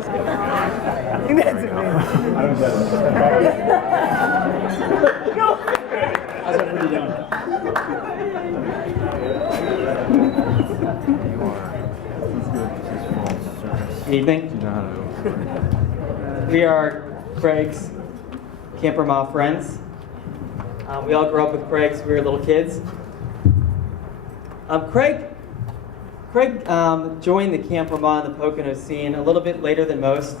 That's amazing. I don't get it. How's everybody doing? Evening. We are Craig's Camp Ramah friends. We all grew up with Craig since we were little kids. Craig joined the Camp Ramah and the Pocono scene a little bit later than most,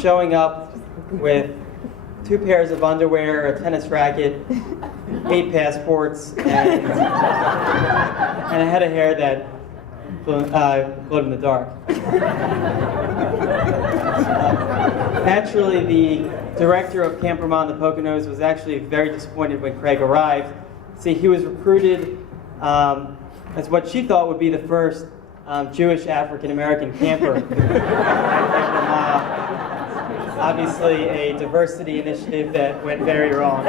showing up with 2 pairs of underwear, a tennis racket, 8 passports, and a head of hair that glowed in the dark. Naturally, the director of Camp Ramah and the Poconos was actually very disappointed when Craig arrived. See, he was recruited as what she thought would be the first Jewish African-American camper at Camp Ramah. Obviously, a diversity initiative that went very wrong.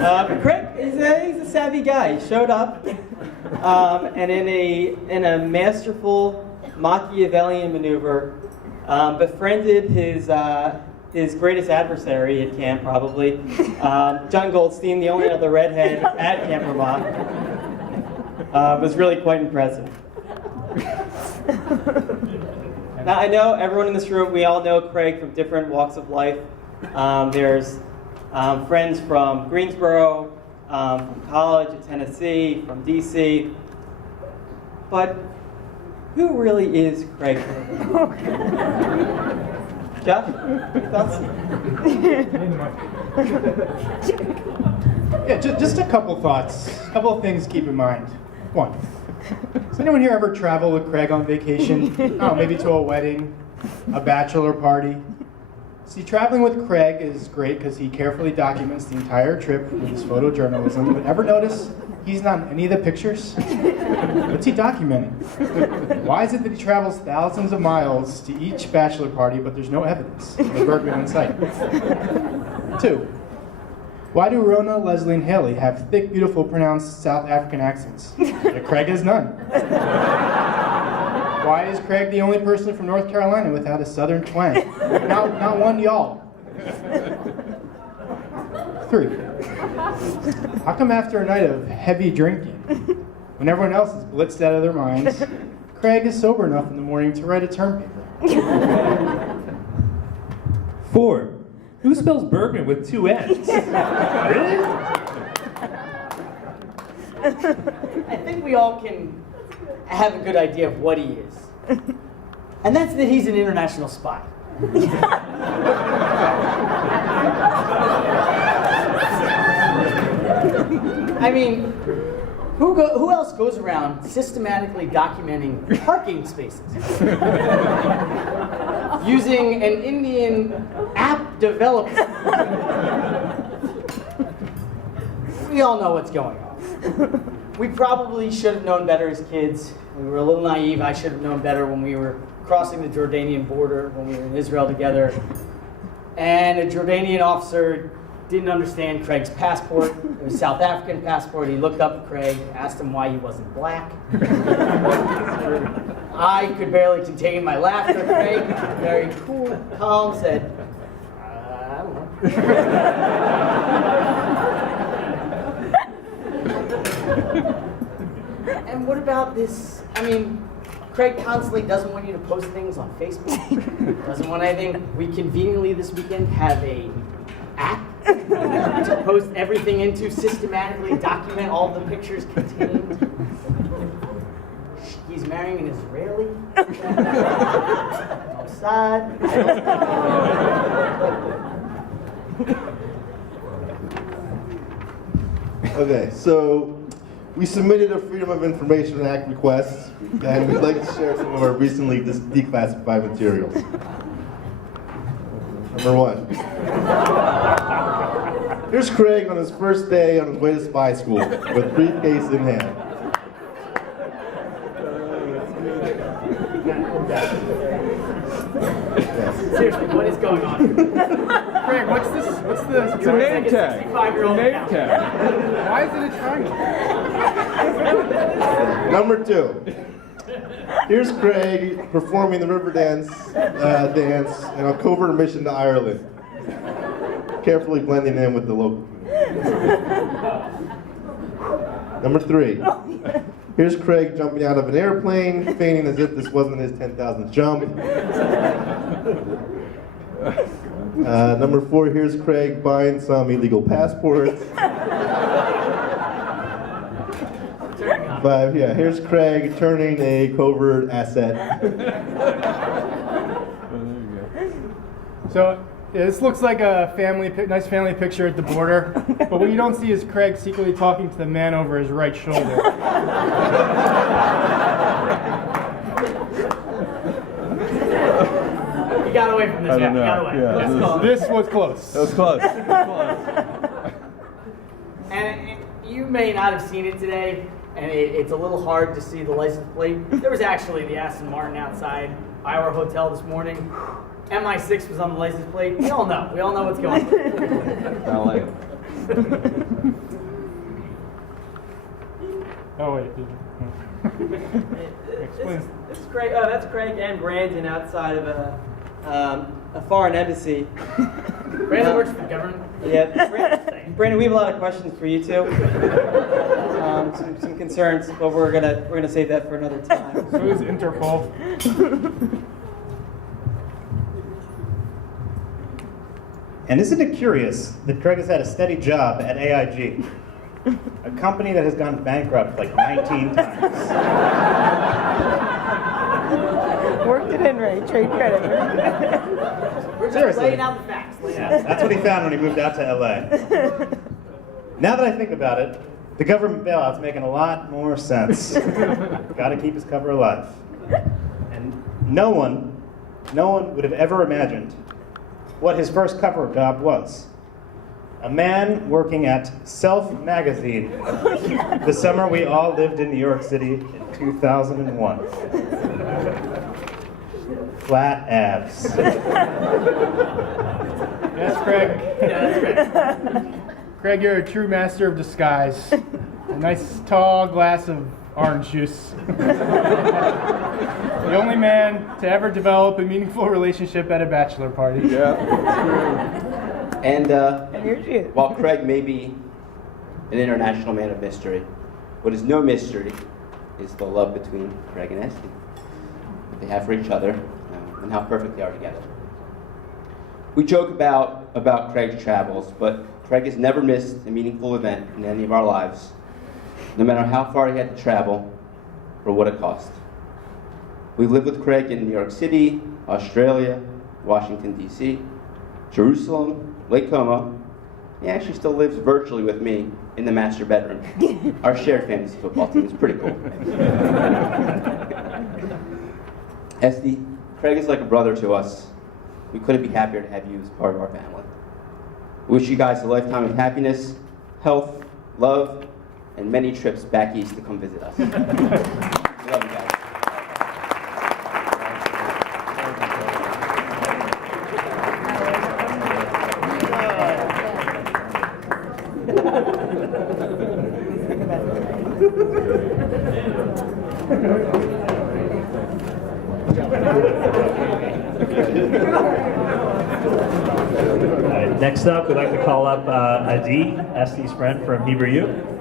But Craig he's a savvy guy. He showed up, and in a masterful Machiavellian maneuver, befriended his greatest adversary at camp, probably, John Goldstein, the only other redhead at Camp Ramah. Was really quite impressive. Now, I know everyone in this room, we all know Craig from different walks of life. There's friends from Greensboro, from college at Tennessee, from DC. But who really is Craig? Jeff, thoughts? Yeah, just a couple thoughts. A couple of things to keep in mind. 1, has anyone here ever traveled with Craig on vacation? Oh, maybe to a wedding, a bachelor party. See, traveling with Craig is great because he carefully documents the entire trip with his photojournalism. But ever notice he's not in any of the pictures? What's he documenting? Why is it that he travels thousands of miles to each bachelor party, but there's no evidence of the Bergman in sight? 2, why do Rona, Leslie, and Haley have thick, beautiful, pronounced South African accents? Yet Craig has none. Why is Craig the only person from North Carolina without a southern twang? Not one y'all. 3, how come after a night of heavy drinking, when everyone else is blitzed out of their minds, Craig is sober enough in the morning to write a term paper? 4, who spells Bergman with 2 N's? Really? I think we all can have a good idea of what he is. And that's that he's an international spy. I mean, who else goes around systematically documenting parking spaces? Using an Indian app developer. We all know what's going on. We probably should have known better as kids. We were a little naive. I should have known better when we were crossing the Jordanian border, when we were in Israel together. And a Jordanian officer didn't understand Craig's passport. It was a South African passport. He looked up at Craig, asked him why he wasn't black. I could barely contain my laughter. Craig, very cool, calm, said, I don't know. And what about this? I mean, Craig constantly doesn't want you to post things on Facebook. Doesn't want anything. We conveniently this weekend have a app to post everything into, systematically document all the pictures contained. He's marrying an Israeli. Mossad. Okay, so we submitted a Freedom of Information Act request, and we'd like to share some of our recently declassified materials. Number 1. Here's Craig on his first day on his way to spy school, with briefcase in hand. Seriously, what is going on? Craig, what's this? What's the? It's a name tag. 65-year-old Name now. tag. Why is it a triangle? Number 2. Here's Craig performing the river dance in a covert mission to Ireland, carefully blending in with the local community. Number 3. Here's Craig jumping out of an airplane, feigning as if this wasn't his 10,000th jump. Number 4, here's Craig buying some illegal passports. 5, here's Craig turning a covert asset. So this looks like a nice family picture at the border, but what you don't see is Craig secretly talking to the man over his right shoulder. You got away from this, I don't You got know. away. Yeah, Let's go. This was close. That was close. And you may not have seen it today, and it's a little hard to see the license plate. There was actually the Aston Martin outside our hotel this morning. MI6 was on the license plate. We all know what's going on. I like it. Oh wait. This is Craig. That's Craig and Brandon outside of a foreign embassy. Brandon works for the government. Yeah, Brandon, we have a lot of questions for you too. Some concerns, but we're gonna save that for another time. So is Interpol. And isn't it curious that Craig has had a steady job at AIG, a company that has gone bankrupt like 19 times? Worked it in right, trade credit. We're just Seriously. laying out the facts. Yeah, that's what he found when he moved out to LA. Now that I think about it, the government bailout's making a lot more sense. Gotta keep his cover alive. And no one would have ever imagined what his first cover job was. A man working at Self magazine the summer we all lived in New York City in 2001. Flat abs. Yes, Craig. Yeah, that's great. Craig, you're a true master of disguise. A nice tall glass of orange juice. The only man to ever develop a meaningful relationship at a bachelor party. Yeah. And And you're cute. while Craig may be an international man of mystery, what is no mystery is the love between Craig and Esty. What they have for each other, and how perfect they are together. We joke about Craig's travels, but Craig has never missed a meaningful event in any of our lives, no matter how far he had to travel or what it cost. We've lived with Craig in New York City, Australia, Washington, D.C., Jerusalem, Lake Como. He actually still lives virtually with me in the master bedroom. Our shared fantasy football team is pretty cool. Esty, Craig is like a brother to us. We couldn't be happier to have you as part of our family. We wish you guys a lifetime of happiness, health, love, and many trips back east to come visit us. We love you guys. All right, next up, we'd like to call up Adi, Esty's friend from Hebrew U.